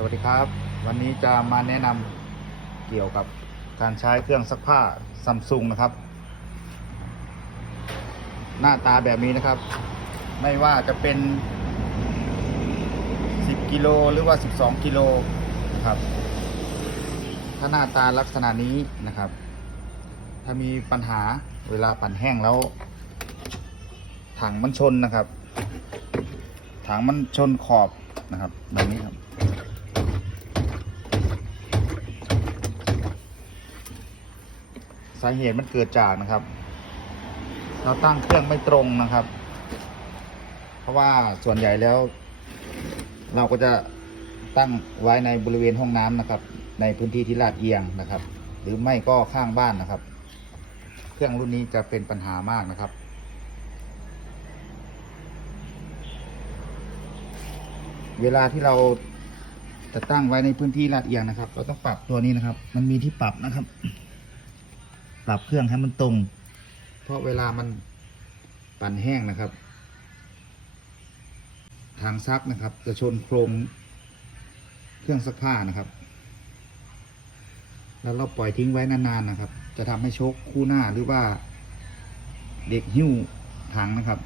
สวัสดีครับ วันนี้จะมาแนะนำเกี่ยวกับการใช้เครื่องซักผ้าซัมซุงนะครับ หน้าตาแบบนี้นะครับ ไม่ว่าจะเป็น 10 กิโลหรือว่า 12 กิโลนะครับ ถ้าหน้าตาลักษณะนี้นะครับ ถ้ามีปัญหาเวลาปั่นแห้งแล้ว ถังมันชนนะครับ ถังมันชนขอบนะครับแบบนี้ครับ สาเหตุมันเกิดจากนะครับ เราตั้งเครื่องไม่ตรงนะครับ เพราะว่าส่วนใหญ่แล้ว เราก็จะตั้งไว้ในบริเวณห้องน้ำนะครับ ในพื้นที่ที่ลาดเอียงนะครับ หรือไม่ก็ข้างบ้านนะครับ เครื่องรุ่นนี้จะเป็นปัญหามากนะครับเวลาที่เราจะตั้งไว้ในพื้นที่ลาดเอียงนะครับ เราต้องปรับตัวนี้นะครับ มันมีที่ปรับนะครับ ปรับเครื่องให้มันตรง เพราะเวลามันปั่นแห้งนะครับ ทางซักนะครับ จะชนโครงเครื่องซักผ้านะครับ แล้วเราปล่อยทิ้งไว้นานๆนะครับ จะทำให้ชคคู่หน้าหรือว่าเด็กหิ้วถังนะครับ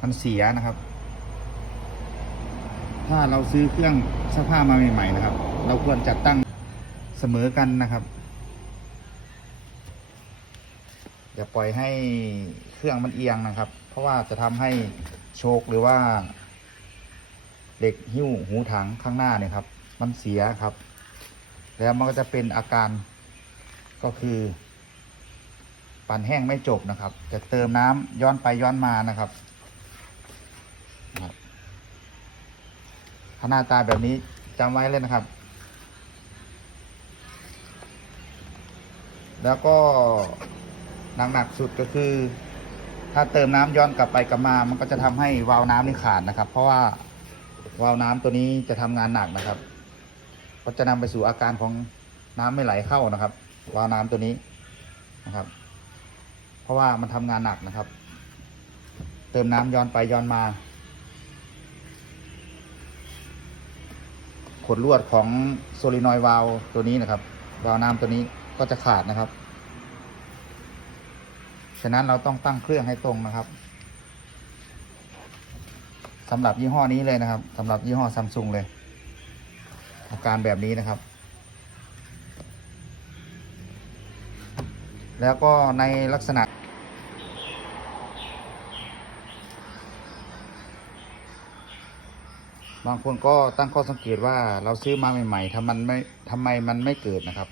มันเสียนะครับ ถ้าเราซื้อเครื่องซักผ้ามาใหม่ ๆ นะครับ เราควรจัดตั้งเสมอกันนะครับ อย่าปล่อยให้เครื่องมันเอียงนะครับ เพราะว่าจะทำให้โชคหรือว่าเหล็กหิ้วหูถังข้างหน้าเนี่ยครับ มันเสียครับ แล้วมันก็จะเป็นอาการก็คือ ปั่นแห้งไม่จบนะครับ จะเติมน้ำย้อนไปย้อนมานะครับนะครับถ้าหน้าตาแบบนี้จำไว้เลยนะครับ แล้วก็ หนักๆสุดก็คือ ถ้าเติมน้ำย้อนกลับไปกลับมา มันก็จะทำให้วาล์วน้ำนี่ขาดนะครับ เพราะว่าวาล์วน้ำตัวนี้จะทำงานหนักนะครับ ก็จะนำไปสู่อาการของน้ำไม่ไหลเข้านะครับ วาล์วน้ำตัวนี้นะครับ เพราะว่ามันทำงานหนักนะครับ เติมน้ำย้อนไปย้อนมาขดลวดของโซลินอยด์วาล์วตัวนี้นะครับ วาล์วน้ำตัวนี้ก็จะขาดนะครับ ฉะนั้นเราต้องตั้งเครื่องให้ตรงนะครับสำหรับยี่ห้อนี้เลยนะครับสำหรับยี่ห้อซัมซุงเลย อาการแบบนี้นะครับ แล้วก็ในลักษณะบางคนก็ตั้งข้อสังเกตว่าเราซื้อมาใหม่ ๆทำมันไม่ทำไมมันไม่เกิดนะครับ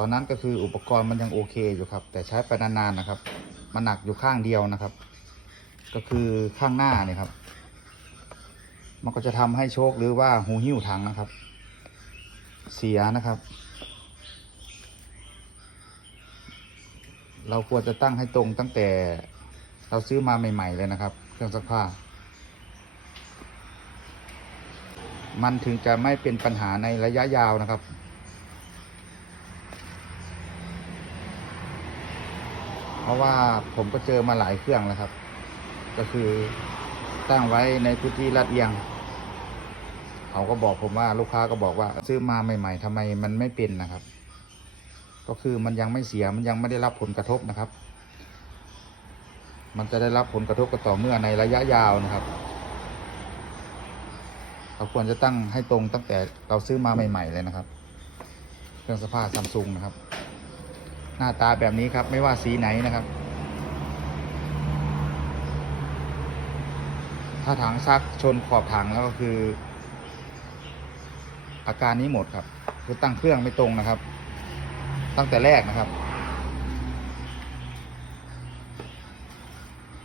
อนนั้นก็คืออุปกรณ์มันยังโอเคอยู่ครับ แต่ใช้ไปนานๆนะครับ มันหนักอยู่ข้างเดียวนะครับ ก็คือข้างหน้าเนี่ยครับ มันก็จะทำให้โชคหรือว่าหูหิ้วถังนะครับ เสียนะครับ เราควรจะตั้งให้ตรงตั้งแต่เราซื้อมาใหม่ ๆ เลยนะครับ เครื่องซักผ้า มันถึงจะไม่เป็นปัญหาในระยะยาวนะครับ เพ ราะว่าผมก็เจอมาหลายเครื่องแล้วครับ ก็คือตั้งไว้ในพื้นที่ลาดเอียง เขาก็บอกผมว่าลูกค้าก็บอกว่า ซื้อมาใหม่ ๆทำไมมันไม่เป็นนะครับ ก็คือมันยังไม่เสียมันยังไม่ได้รับผลกระทบนะครับ มันจะได้รับผลกระทบก็ต่อเมื่อในระยะยาวนะครับเราควรจะตั้งให้ตรงตั้งแต่เราซื้อมาใหม่ ๆ เลยนะครับ เครื่องสภาพซัมซุงนะครับ หน้าตาแบบนี้ครับ ไม่ว่าสีไหนนะครับ ถ้าถังซักชนขอบถังแล้วก็คือ อาการนี้หมดครับ คือตั้งเครื่องไม่ตรงนะครับ ตั้งแต่แรกนะครับ